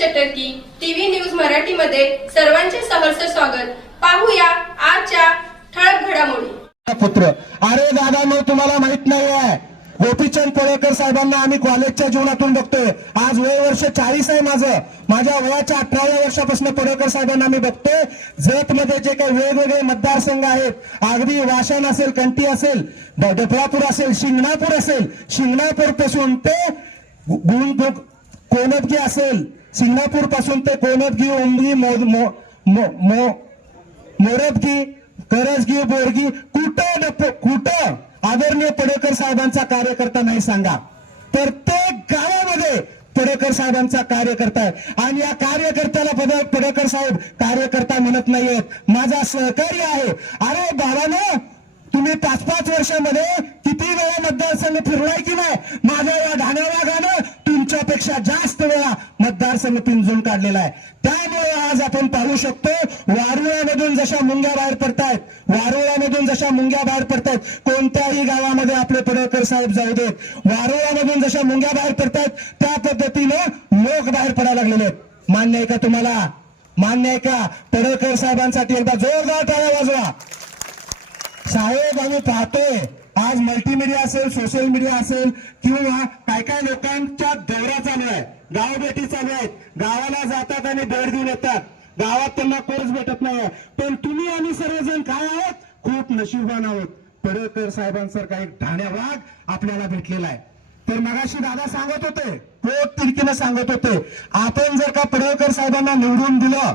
चटर्की TV news मराठीमध्ये सर्वांचे सहर्ष स्वागत. पाहूया आजच्या ठळक घडामोडी. पुत्र. अरे दादा मग तुम्हाला माहीत नाहीये. गोपीचंद पळेकर साहेबांना आम्ही कॉलेजच्या जीवनातून बघतोय. आज वय वर्ष चाळीस आहे माझं. माझ्या वयाच्या अठराव्या वर्षापासून पडळकर साहेबांना मी बघतोय. जतमध्ये जे काही वेगवेगळे मतदारसंघ आहेत अगदी वाशन असेल कंटी असेल डोपळापूर असेल शिंगणापूर असेल शिंगणापूरपासून ते गुण कोणतगी असेल सिंगापूरपासून ते कोणतगी उमगी मो मो- मोरदगी करजगी बोरगी कुठं कुठं? आदरणीय पडेकर साहेबांचा कार्यकर्ता नाही सांगा. प्रत्येक गावामध्ये पडेकर साहेबांचा कार्यकर्ता आहे. आणि या कार्यकर्त्याला पद पडेकर साहेब कार्यकर्ता म्हणत नाहीयेत. माझा सहकारी आहे. अरे बाबानो तुम्ही पाच पाच वर्षामध्ये किती वेळा मतदारसंघ फिरलाय की नाही? माझ्या या ढाण्या तुमच्यापेक्षा जास्त वेळा मतदारसंघ पिंजून काढलेला आहे. त्यामुळे आज आपण पाहू शकतो वारुळ्यामधून जशा मुंग्या बाहेर पडतायत वारुळामधून जशा मुंग्या बाहेर पडतायत कोणत्याही गावामध्ये आपले पडळकर साहेब जाऊ देत वारुळ्यामधून जशा मुंग्या बाहेर पडतायत त्या पद्धतीनं लोक बाहेर पडायला लागलेले आहेत. मान्य आहे का तुम्हाला? मान्य आहे का? पडळकर साहेबांसाठी एकदा जोरदार टाळ्या वाजवा. साहेब आम्ही पाहतोय. आज मल्टीमीडिया असेल सोशल मीडिया असेल किंवा काय काय लोकांच्या दौरा चालू आहे. गाव भेटी चालू आहेत. गावाला जातात आणि भेट देऊन येतात. गावात त्यांना कोर्स भेटत नाही पण तुम्ही आम्ही सर्वजण काय आहोत? खूप नशीबवान आहोत. पडळकर साहेबांसारखा एक ढाण्या वाघ आपल्याला भेटलेला आहे. तर मगाशी दादा सांगत होते पोट तिरकीनं सांगत होते आपण जर का पडळकर साहेबांना निवडून दिलं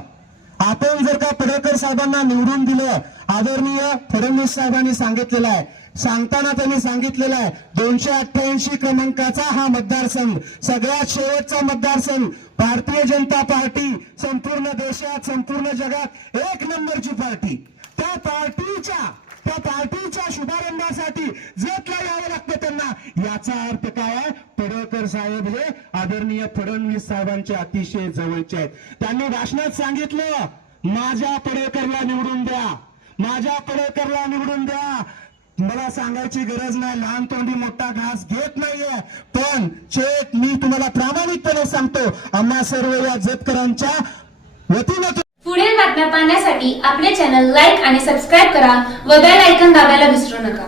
आपण जर का पडळकर साहेबांना निवडून दिलं आदरणीय फडणवीस साहेबांनी सांगितलेलं आहे. सांगताना त्यांनी सांगितलेलं आहे दोनशे अठ्ठ्याऐंशी क्रमांकाचा हा मतदारसंघ सगळ्यात शेवटचा मतदारसंघ भारतीय जनता पार्टी संपूर्ण देशात संपूर्ण जगात एक नंबरची पार्टी. त्या पार्टीच्या त्या पार्टीच्या शुभारंभासाठी जतला यावं लागतं त्यांना. याचा अर्थ काय आहे? पडळकर साहेब हे आदरणीय फडणवीस साहेबांचे अतिशय जवळचे आहेत. त्यांनी भाषणात सांगितलं माझ्या पडळकरला निवडून द्या. माझ्या पडळकरला निवडून द्या. मला सांगायची गरज नाही लहान तोंडी मोठा घास घेत नाहीये. पण चेक मी तुम्हाला प्रामाणिकपणे सांगतो आम्हा सर्व या जतकरांच्या वतीनं पुढील बातम्या पाहण्यासाठी आपले चॅनल लाईक आणि सबस्क्राईब करा व बेल आयकन दाबायला विसरू नका.